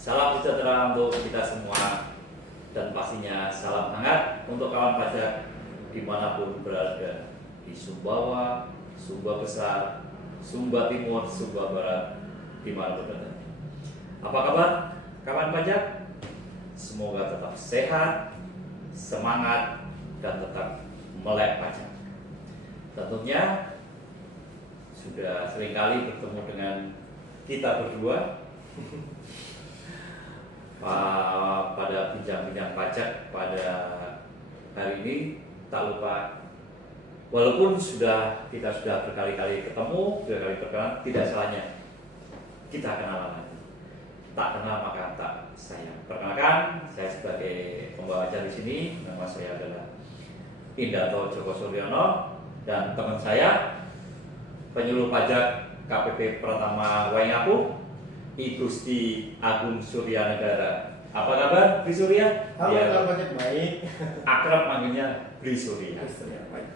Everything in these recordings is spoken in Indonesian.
Salam sejahtera untuk kita semua dan pastinya salam hangat untuk kawan pajak dimanapun berada, di Sumbawa, Sumba Besar, Sumba Timur, Sumba Barat, dimanapun berada. Apa kabar kawan pajak? Semoga tetap sehat, semangat, dan tetap melek pajak. Tentunya sudah seringkali bertemu dengan kita berdua pada bincang-bincang pajak pada hari ini. Tak lupa, walaupun kita sudah berkali-kali ketemu, berkali-kali berkenalan, tidak salahnya kita kenalan lagi. Tak kenal maka tak sayang. Perkenalkan, saya sebagai pembawa acara di sini, nama saya adalah Indato Joko Suryono, dan teman saya penyuluh pajak KPP Pratama Waingapu, I Gusti Agung Surya Negara. Apa kabar, Bri Surya? Halo, kabar pajak baik. Akrab manggilnya Bri Surya. Baik.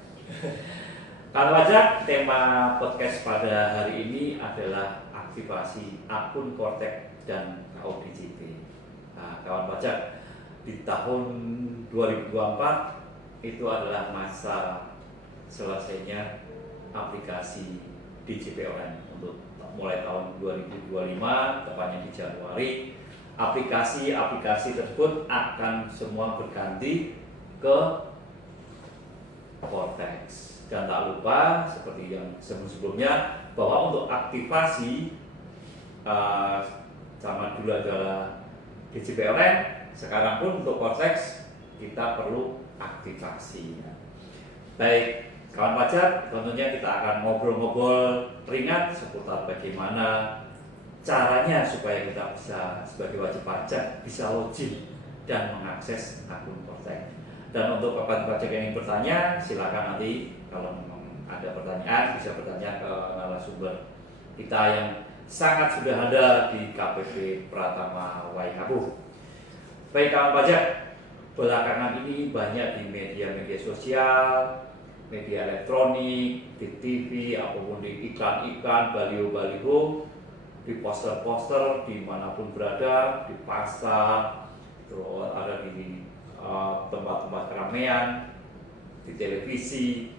Kalau pajak, tema podcast pada hari ini adalah aktivasi akun Kortek dan KODJP. Nah, kawan pajak, di tahun 2024 itu adalah masa selesainya aplikasi DJP Online untuk mulai tahun 2025, tepatnya di Januari. Aplikasi-aplikasi tersebut akan semua berganti ke Kortex. Dan tak lupa seperti yang sebelum-sebelumnya bahwa untuk aktivasi sama dulu adalah DJP Online, sekarang pun untuk Kortex kita perlu aktivasi. Baik, kawan pajak, tentunya kita akan ngobrol-ngobrol ringan seputar bagaimana caranya supaya kita bisa sebagai wajib pajak bisa login dan mengakses akun Kortek. Dan untuk kawan pajak yang ingin bertanya, silakan nanti kalau memang ada pertanyaan bisa bertanya ke narasumber kita yang sangat sudah ada di KPP Pratama Waingapu. Baik kawan pajak, belakangan ini banyak di media-media sosial, media elektronik, di TV, apapun di iklan-iklan, baliho-baliho, di poster-poster, dimanapun berada, di pasar, terus ada di tempat-tempat keramaian, di televisi.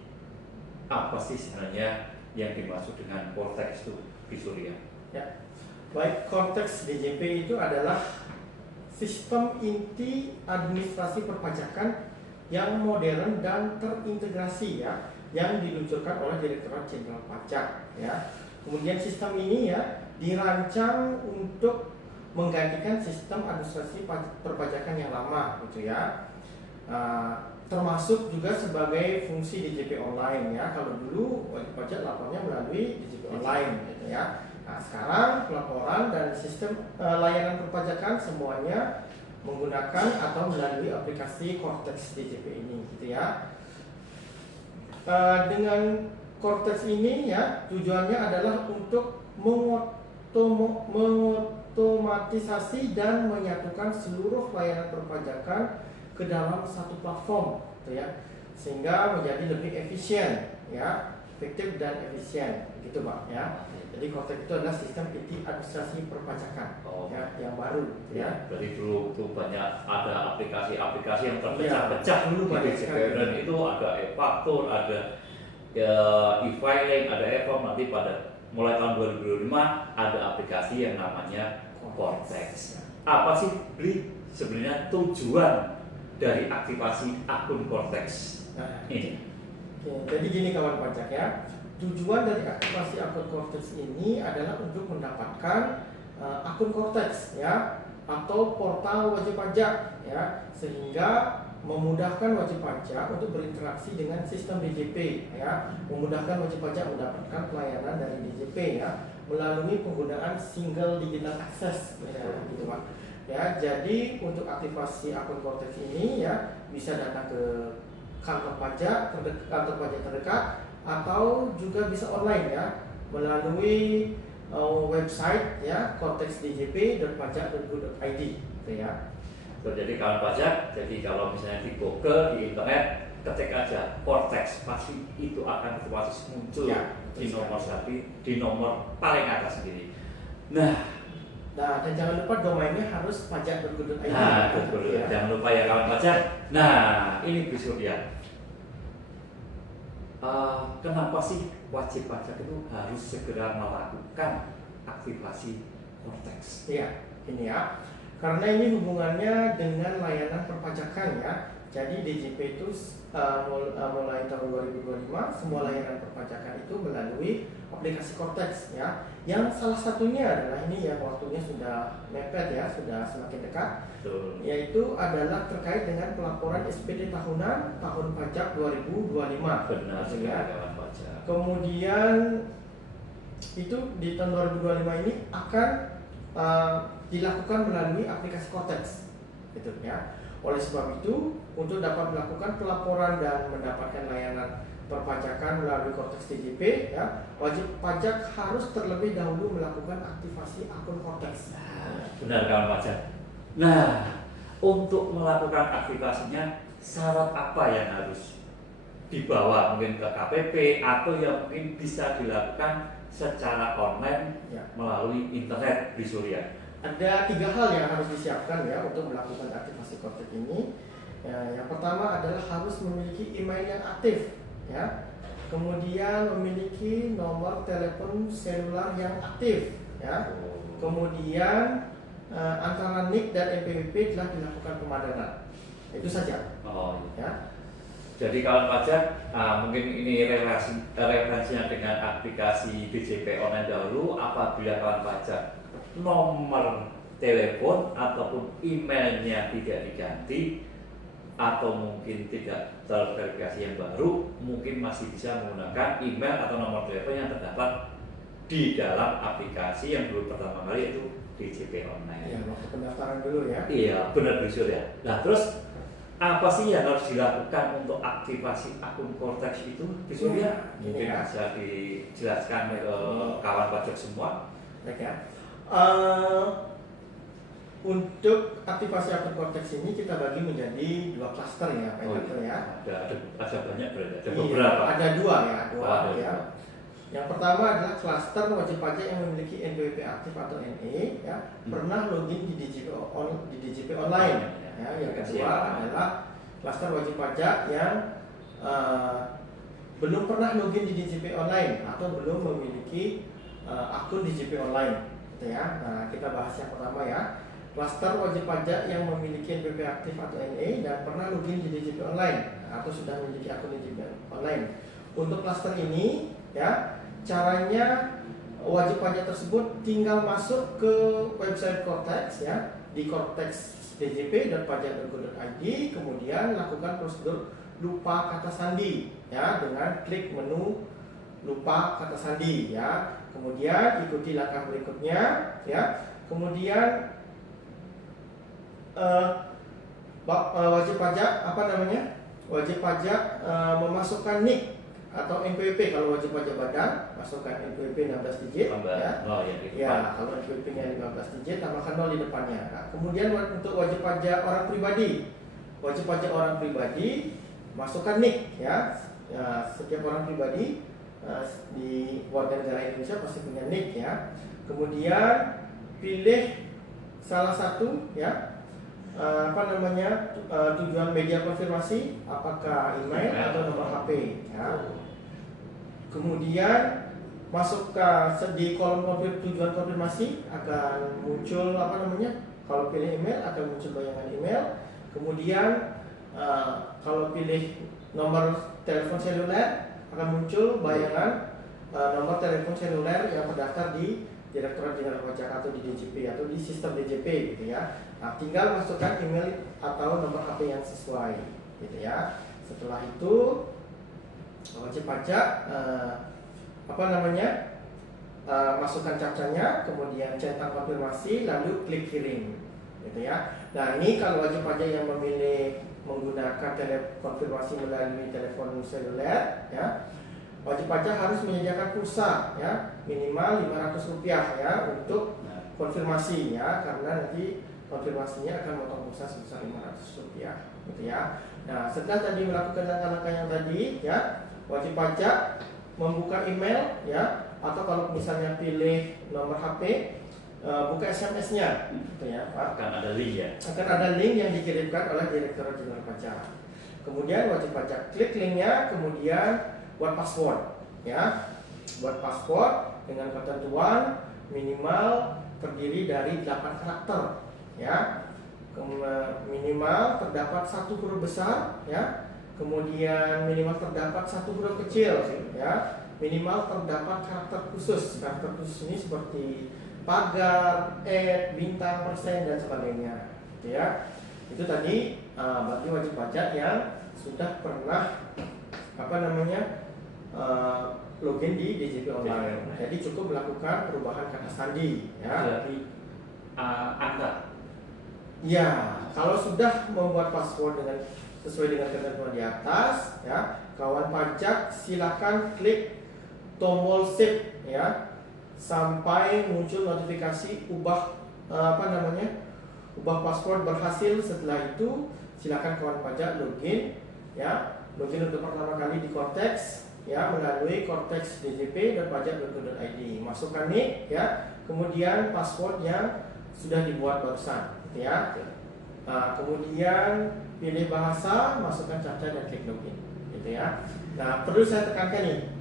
Apa sih sebenarnya yang dimaksud dengan Kortex itu, Bri Surya? Ya. Baik, Kortex DJP itu adalah sistem inti administrasi perpajakan yang modern dan terintegrasi ya, yang diluncurkan oleh Direktorat Jenderal Pajak ya. Kemudian sistem ini ya dirancang untuk menggantikan sistem administrasi perpajakan yang lama gitu ya. Termasuk juga sebagai fungsi DJP online ya. Kalau dulu wajib pajak lapornya melalui DJP online gitu ya. Nah, sekarang pelaporan dan sistem layanan perpajakan semuanya menggunakan atau melalui aplikasi Kortex DJP ini gitu ya. Dengan Kortex ini ya tujuannya adalah untuk mengotomatisasi dan menyatukan seluruh layanan perpajakan ke dalam satu platform gitu ya, sehingga menjadi lebih efisien ya, efektif dan efisien gitu Pak ya. Jadi Kortex itu adalah sistem inti administrasi perpajakan ya, yang baru gitu ya. Jadi dulu tuh banyak ada aplikasi-aplikasi yang terpecah-pecah dulu di DJP dan itu ada e-faktur, ada e-filing, ada e-form. Nanti pada mulai tahun 2025 ada aplikasi yang namanya Kortex. Apa sih Bri sebenarnya tujuan dari aktivasi akun Kortex ini? Oke, jadi gini kawan pajak ya, tujuan dari aktivasi akun Kortex ini adalah untuk mendapatkan akun Kortex ya, atau portal wajib pajak ya, sehingga memudahkan wajib pajak untuk berinteraksi dengan sistem DJP ya, memudahkan wajib pajak mendapatkan pelayanan dari DJP ya melalui penggunaan single digital access ya, gitu Pak. Ya, jadi untuk aktivasi akun Kortex ini ya bisa datang ke kantor pajak terdekat atau juga bisa online ya melalui website ya kortexdjp.pajak.go.id gitu ya. Jadi kawan pajak, jadi kalau misalnya di Google, di internet, ketik aja Kortex, pasti itu akan otomatis muncul ya, di nomor paling atas sendiri. Nah, Nah, dan jangan lupa domainnya harus pajak.go.id. Nah, betul. Ya. Jangan lupa ya kawan pajak. Nah, ini Bu Surya. Kenapa sih wajib pajak itu harus segera melakukan aktivasi Cortex? Iya, ini ya. Karena ini hubungannya dengan layanan perpajakan ya. Jadi DJP itu mulai tahun 2025 semua layanan perpajakan itu melalui aplikasi Cortex ya. Yang salah satunya adalah ini yang waktunya sudah mepet ya, sudah semakin dekat. Betul. Yaitu adalah terkait dengan pelaporan SPD tahunan tahun pajak 2025. Benar sekali ya. kawan pajak. Kemudian itu di tahun 2025 ini akan dilakukan melalui aplikasi Cortex, gitu ya. Oleh sebab itu, untuk dapat melakukan pelaporan dan mendapatkan layanan perpajakan melalui Cortex DJP, ya, wajib pajak harus terlebih dahulu melakukan aktivasi akun Cortex. Benar kawan pajak. Nah, untuk melakukan aktivasinya, syarat apa yang harus dibawa mungkin ke KPP atau yang mungkin bisa dilakukan secara online Ya. melalui internet di Surya? Ada 3 hal yang harus disiapkan ya untuk melakukan aktivasi Cortex ini. Ya, yang pertama adalah harus memiliki email yang aktif, ya. Kemudian memiliki nomor telepon seluler yang aktif, ya. Kemudian antara NIK dan NPWP telah dilakukan pemadanan. Itu saja. Oh, iya. Ya. Jadi kawan pajak, mungkin ini referensinya dengan aplikasi DJP online dahulu. Apabila kawan pajak nomor telepon ataupun emailnya tidak diganti atau mungkin tidak terverifikasi yang baru, mungkin masih bisa menggunakan email atau nomor telepon yang terdapat di dalam aplikasi yang dulu pertama kali yaitu DJP online. Ya, waktu pendaftaran dulu ya. Iya, benar Bu Surya. Nah, terus apa sih yang harus dilakukan untuk aktivasi akun Cortex itu, Bu Surya? Mungkin Ya. bisa dijelaskan ke kawan pajak semua. Baik ya. Untuk aktivasi akun Cortex ini kita bagi menjadi 2 klaster ya, Pak Yanto ya. Ada banyak berarti, ada Iya, beberapa. ada 2 ya, 2 Ada ya. dua. Yang pertama adalah klaster wajib pajak yang memiliki NPWP aktif atau NE ya, pernah login di DJP online ya. Yang kedua adalah klaster wajib pajak yang belum pernah login di DJP online atau belum memiliki akun DJP online gitu ya. Nah, kita bahas yang pertama ya. Klaster wajib pajak yang memiliki NPWP aktif atau NE dan pernah login di DJP online atau sudah memiliki akun DJP online. Untuk klaster ini ya, caranya wajib pajak tersebut tinggal masuk ke website Cortex ya, di Cortex djp.pajak.go.id, kemudian lakukan prosedur lupa kata sandi ya dengan klik menu lupa kata sandi ya. Kemudian ikuti langkah berikutnya ya. Kemudian wajib pajak wajib pajak memasukkan NIK atau NPWP. Kalau wajib pajak badan masukkan NPWP 16 digit ya. Ya, kalau NPWP-nya 15 digit tambahkan 0 di depannya. Nah, kemudian untuk wajib pajak orang pribadi, wajib pajak orang pribadi masukkan NIK ya. Setiap orang pribadi di warga negara Indonesia pasti punya NIK ya. Kemudian pilih salah satu ya, tujuan media konfirmasi, apakah email atau nomor HP ya. Kemudian masuk ke di kolom tujuan konfirmasi akan muncul kalau pilih email akan muncul bayangan email. Kemudian kalau pilih nomor telepon seluler akan muncul bayangan nomor telepon seluler yang terdaftar di Direktorat Jenderal Pajak atau di DJP atau di sistem DJP gitu ya. Nah, tinggal masukkan email atau nomor HP yang sesuai gitu ya. Setelah itu wajib pajak masukkan captcha-nya, kemudian centang konfirmasi, lalu klik kirim gitu ya. Nah, ini kalau wajib pajak yang memilih menggunakan konfirmasi melalui telepon seluler ya, wajib pajak harus menyediakan pulsa ya, minimal Rp500 ya untuk konfirmasi ya, karena nanti konfirmasinya akan memotong pulsa sebesar Rp500 gitu ya. Nah, setelah tadi melakukan langkah-langkah yang tadi ya, wajib pajak membuka email ya, atau kalau misalnya pilih nomor HP buka SMS-nya, gitu ya, Pak. Akan ada link ya. Akan ada link yang dikirimkan oleh Direktorat Jenderal Pajak. Kemudian wajib pajak klik linknya, kemudian buat password, ya. Buat password dengan ketentuan minimal terdiri dari 8 karakter, ya. Minimal terdapat 1 huruf besar, ya. Kemudian minimal terdapat 1 huruf kecil, ya. Minimal terdapat karakter khusus. Karakter khusus ini seperti pagar, bintang, persen dan sebagainya, gitu ya. Itu tadi bagi wajib pajak yang sudah pernah login di DJP online. Jadi cukup melakukan perubahan kata sandi, ya. Jadi angka. Ya, kalau sudah membuat password dengan sesuai dengan ketentuan di atas, ya, kawan pajak silakan klik tombol save, ya, sampai muncul notifikasi ubah ubah password berhasil. Setelah itu silakan kawan pajak login, ya, login untuk pertama kali di Cortex, ya, melalui cortex.djp.pajak.go.id. Masukkan NIK, ya, kemudian password yang sudah dibuat barusan, gitu ya. Kemudian pilih bahasa, masukkan captcha dan klik login, gitu ya. Nah, perlu saya tekankan nih,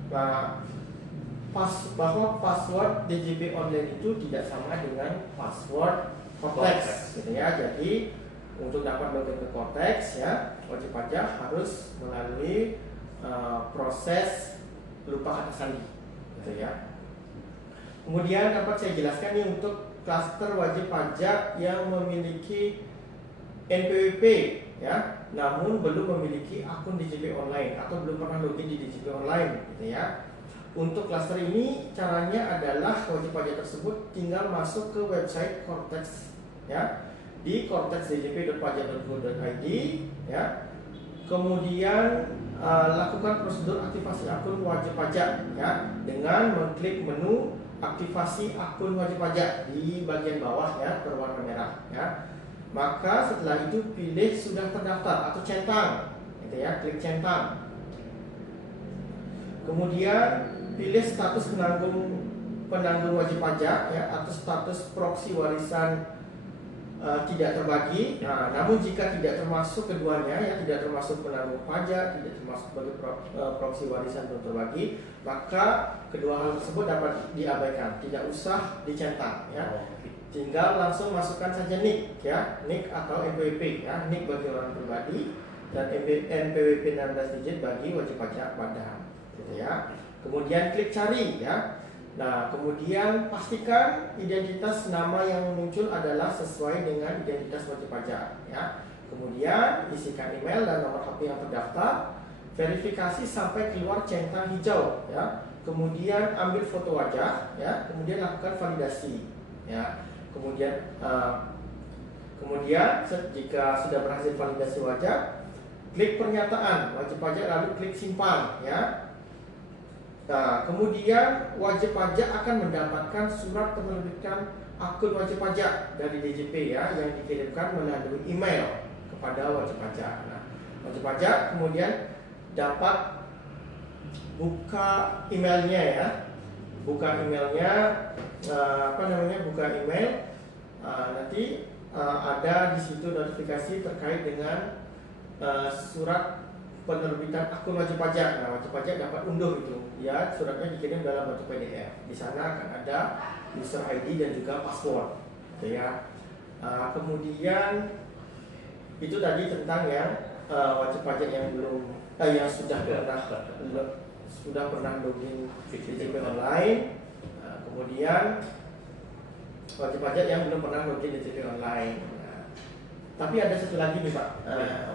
bahwa password DJP online itu tidak sama dengan password Cortex, gitu ya. Jadi untuk dapat login ke Cortex, ya, wajib pajak harus melalui proses lupa kata sandi, gitu ya. Kemudian dapat saya jelaskan nih untuk klaster wajib pajak yang memiliki NPWP, ya, namun belum memiliki akun DJP online atau belum pernah login di DJP online, gitu ya. Untuk klaster ini caranya adalah wajib pajak tersebut tinggal masuk ke website Cortex, ya, di cortex.djp.pajak.go.id, ya. Kemudian lakukan prosedur aktivasi akun wajib pajak, ya, dengan mengklik menu aktivasi akun wajib pajak di bagian bawah, ya, berwarna merah, ya. Maka setelah itu pilih sudah terdaftar atau centang, gitu ya, klik centang. Kemudian pilih status penanggung wajib pajak, ya, atau status proksi warisan tidak terbagi. Nah, namun jika tidak termasuk keduanya, ya, tidak termasuk penanggung pajak, tidak termasuk sebagai proksi warisan belum terbagi, maka kedua hal tersebut dapat diabaikan, tidak usah dicentang, ya. Tinggal langsung masukkan saja NIK, ya, NIK atau NPWP, ya, NIK bagi orang pribadi dan NPWP 16 digit bagi wajib pajak badan, gitu ya. Kemudian klik cari, ya. Nah, kemudian pastikan identitas nama yang muncul adalah sesuai dengan identitas wajib pajak, ya. Kemudian isikan email dan nomor HP yang terdaftar, verifikasi sampai keluar centang hijau, ya. Kemudian ambil foto wajah, ya. Kemudian lakukan validasi, ya. Kemudian jika sudah berhasil validasi wajah, klik pernyataan wajib pajak lalu klik simpan, ya. Nah, kemudian wajib pajak akan mendapatkan surat penerbitan akun wajib pajak dari DJP, ya, yang dikirimkan melalui email kepada wajib pajak. Nah, wajib pajak kemudian dapat buka emailnya, ya, buka emailnya, buka email. Nanti ada di situ notifikasi terkait dengan surat penerbitan akun wajib pajak. Nah, wajib pajak dapat unduh itu, ya, suratnya dikirim dalam bentuk PDF. Di sana akan ada user ID dan juga password, gitu ya. Kemudian itu tadi tentang yang wajib pajak yang sudah pernah login DJP online. Kemudian wajib pajak yang belum pernah login DJP online. Tapi ada satu lagi nih, Pak,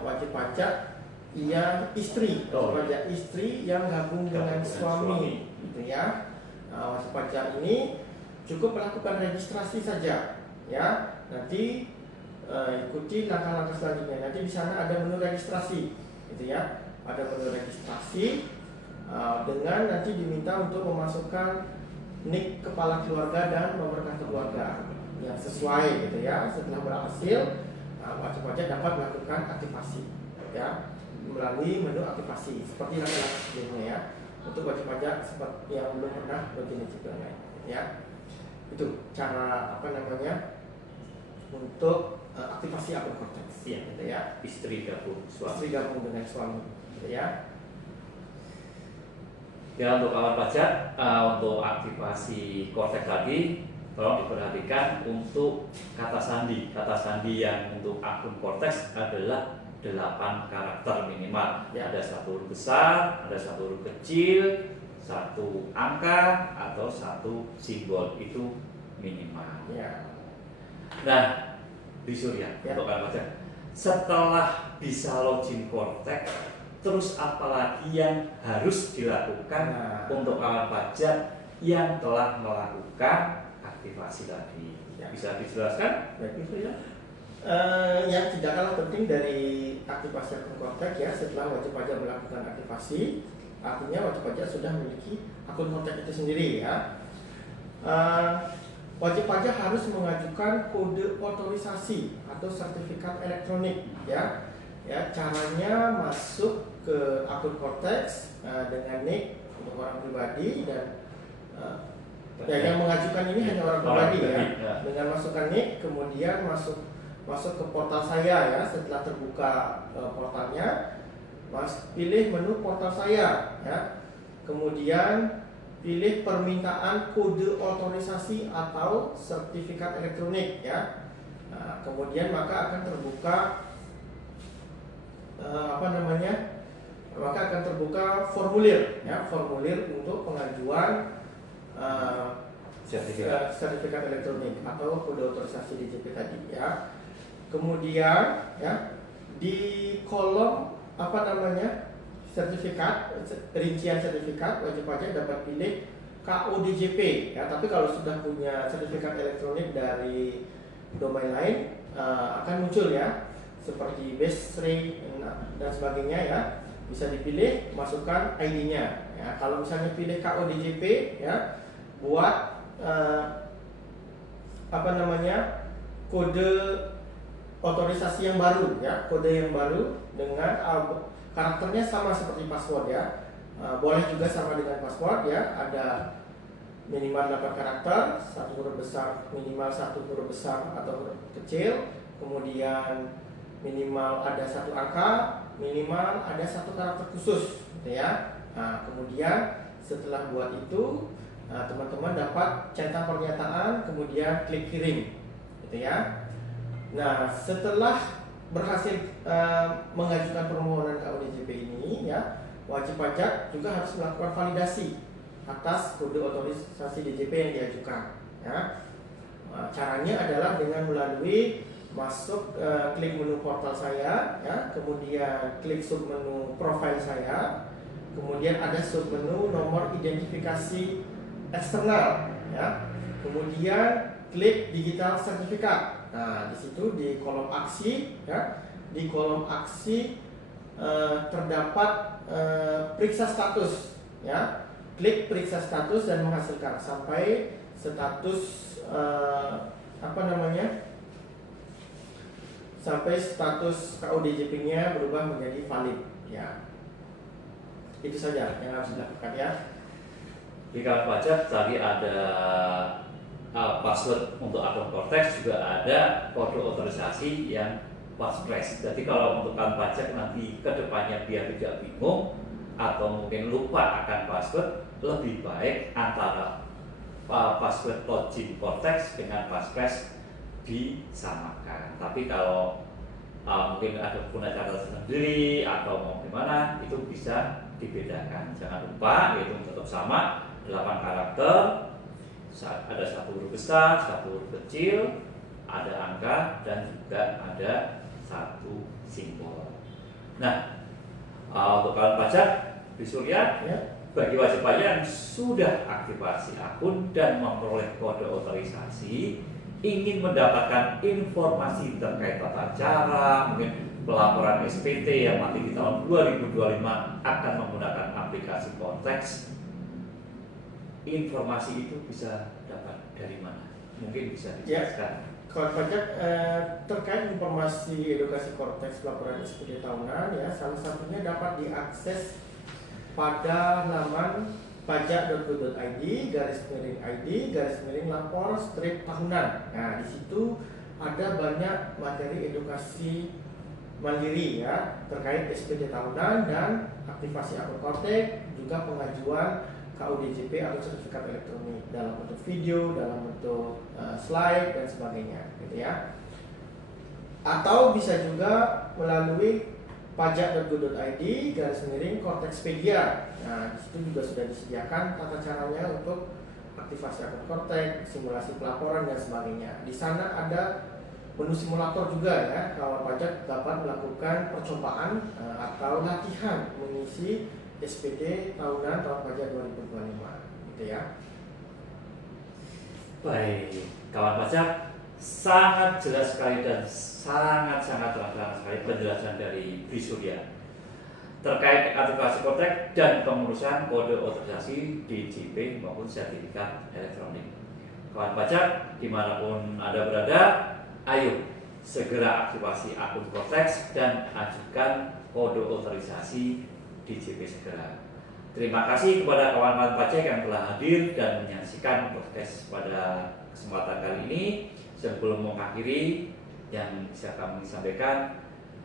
wajib pajak yang istri, pajak istri yang gabung dengan suami, gitu ya. Wajib pajak ini cukup melakukan registrasi saja, ya. Nanti ikuti langkah-langkah selanjutnya. Nanti di sana ada menu registrasi, gitu ya. Ada menu registrasi dengan nanti diminta untuk memasukkan NIK kepala keluarga dan nomor kartu keluarga yang sesuai, gitu ya. Setelah berhasil, wajib pajak dapat melakukan aktivasi, ya, melalui menu aktivasi seperti langkah-langkah sebelumnya, ya, untuk wajib pajak yang belum pernah login DJP online, ya. Itu cara apa namanya untuk aktivasi akun Cortex, Iya. gitu ya. Istri gabung suami. Istri gabung dengan suami, gitu ya. Ya, untuk kawan pajak, untuk aktivasi Cortex tadi, tolong diperhatikan untuk kata sandi. Kata sandi yang untuk akun Cortex adalah 8 karakter minimal. Ya. Ada 1 huruf besar, ada 1 huruf kecil, 1 angka atau 1 simbol, itu minimal. Ya. Nah, di Surya, Ya. untuk kawan pajak, setelah bisa login Cortex, terus apalagi yang harus dilakukan untuk kawan pajak yang telah melakukan aktivasi tadi? Ya. Bisa dijelaskan? Baik, itu ya. Yang tidak kalah penting dari aktivasi akun Cortex ya, setelah wajib pajak melakukan aktivasi, artinya wajib pajak sudah memiliki akun Cortex itu sendiri ya. Wajib pajak harus mengajukan kode otorisasi atau sertifikat elektronik ya. Ya, caranya masuk ke akun Cortex dengan nick untuk orang pribadi dan yang mengajukan ini hanya orang pribadi ya. Dengan masukkan nick, kemudian masuk ke portal saya ya. Setelah terbuka portalnya, pilih menu portal saya ya. Kemudian pilih permintaan kode otorisasi atau sertifikat elektronik ya. Nah, kemudian maka akan terbuka maka akan terbuka formulir ya, formulir untuk pengajuan sertifikat elektronik atau kode otorisasi DJP tadi ya. Kemudian ya di kolom sertifikat, rincian sertifikat, wajib pajak dapat pilih KODJP ya. Tapi kalau sudah punya sertifikat elektronik dari domain lain akan muncul ya, seperti BESRI dan sebagainya ya. Bisa dipilih, masukkan ID-nya ya. Kalau misalnya pilih KODJP ya, buat kode otorisasi yang baru ya, kode yang baru dengan karakternya sama seperti password ya. Boleh juga sama dengan password ya. Ada minimal 8 karakter, 1 huruf besar, minimal 1 huruf besar atau huruf kecil. Kemudian minimal ada 1 angka, minimal ada 1 karakter khusus gitu ya. Nah, kemudian setelah buat itu, teman-teman dapat centang pernyataan, kemudian klik kirim gitu ya. Nah, setelah berhasil mengajukan permohonan KODJP ini ya, wajib pajak juga harus melakukan validasi atas kode otorisasi DJP yang diajukan ya. Caranya adalah dengan melalui masuk klik menu portal saya ya, kemudian klik submenu profile saya, kemudian ada submenu nomor identifikasi eksternal ya, kemudian klik digital sertifikat. Nah, di situ di kolom aksi ya, di kolom aksi terdapat periksa status ya. Klik periksa status dan menghasilkan sampai status sampai status KODJP-nya berubah menjadi valid ya. Itu saja yang harus dilakukan ya. Di kawan pajak tadi ada password untuk akun Cortex, juga ada kode otorisasi yang passphrase. Jadi kalau untuk kawan pajak nanti kedepannya biar tidak bingung atau mungkin lupa akan password, lebih baik antara password login Cortex dengan passphrase disamakan. Tapi kalau mungkin ada punya cara sendiri atau mau gimana, itu bisa dibedakan. Jangan lupa yaitu tetap sama 8 karakter, ada 1 huruf besar, 1 huruf kecil, ada angka dan juga ada 1 simbol. Nah, untuk kawan pajak di Surya ya, bagi wajib pajak yang sudah aktivasi akun dan memperoleh kode otorisasi, ingin mendapatkan informasi terkait tata cara, mungkin pelaporan SPT yang nanti di tahun 2025 akan menggunakan aplikasi Cortex, informasi itu bisa dapat dari mana? Mungkin bisa dijelaskan. Kawan pajak terkait informasi edukasi Cortex pelaporan SPT tahunan ya, salah satunya dapat diakses pada laman pajak.go.id /id/lapor strip tahunan. Nah, di situ ada banyak materi edukasi mandiri ya terkait SPT tahunan dan aktivasi akun Kortek, juga pengajuan KUDJP atau sertifikat elektronik dalam bentuk video, dalam bentuk slide dan sebagainya, gitu ya. Atau bisa juga melalui pajak.go.id /Kortekspedia. Nah, di situ juga sudah disediakan tata caranya untuk aktivasi akun Kortek, simulasi pelaporan dan sebagainya. Di sana ada menu simulator juga ya, kawan pajak dapat melakukan percobaan atau latihan mengisi SPT tahunan tahun pajak 2025, gitu ya. Baik, kawan pajak, sangat jelas sekali dan sangat-sangat terang sekali penjelasan dari Bri Surya terkait aktivasi Kortek dan pengurusan kode otorisasi DJP maupun sertifikat elektronik. Kawan pajak, dimanapun Anda berada, ayo segera aktivasi akun Kortek dan ajukan kode otorisasi DJP segera. Terima kasih kepada kawan-kawan pajak yang telah hadir dan menyaksikan podcast pada kesempatan kali ini. Sebelum mengakhiri, yang bisa kami sampaikan,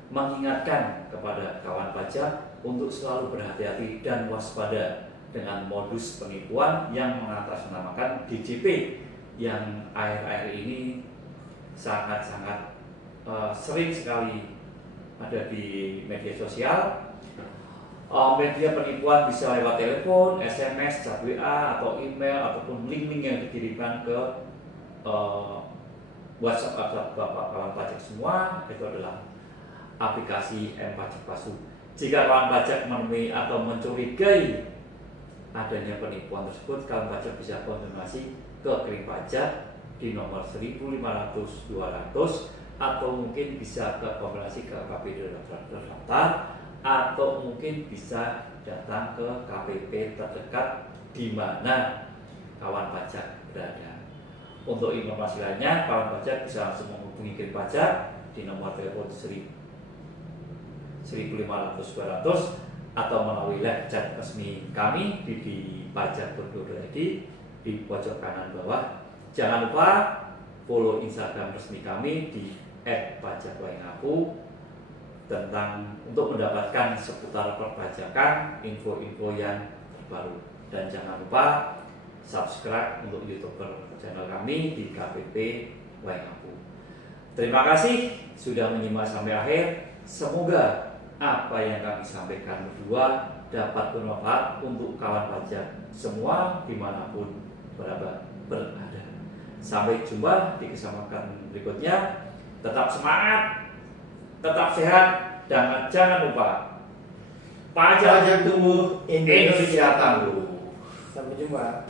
mengingatkan kepada kawan pajak untuk selalu berhati-hati dan waspada dengan modus penipuan yang mengatasnamakan DJP yang akhir-akhir ini sangat-sangat sering sekali ada di media sosial. Media penipuan bisa lewat telepon, SMS, chat WA, atau email, ataupun link-link yang dikirimkan ke WhatsApp Bapak kawan pajak semua. Itu adalah aplikasi M-Pajak Pasu. Jika kawan pajak menemui atau mencurigai adanya penipuan tersebut, kawan pajak bisa konfirmasi ke Krim Pajak di nomor 1.500-200, atau mungkin bisa ke komunikasi ke KPD terdaftar, atau mungkin bisa datang ke KPP terdekat di mana kawan pajak berada. Untuk informasi lainnya, kawan pajak bisa langsung menghubungi Krim Pajak di nomor telepon 1.500-200 atau melalui live chat resmi kami di pajak.go.id di pojok kanan bawah. Jangan lupa follow Instagram resmi kami di @pajakwaingapu tentang untuk mendapatkan seputar perpajakan, info-info yang terbaru. Dan jangan lupa subscribe untuk YouTube channel kami di KPP Waingapu. Terima kasih sudah menyimak sampai akhir. Semoga apa yang kami sampaikan berdua dapat bermanfaat untuk kawan pajak semua dimanapun berada. Sampai jumpa di kesempatan berikutnya. Tetap semangat, tetap sehat, dan jangan lupa pajak tumbuh, Indonesia tangguh. Sampai jumpa.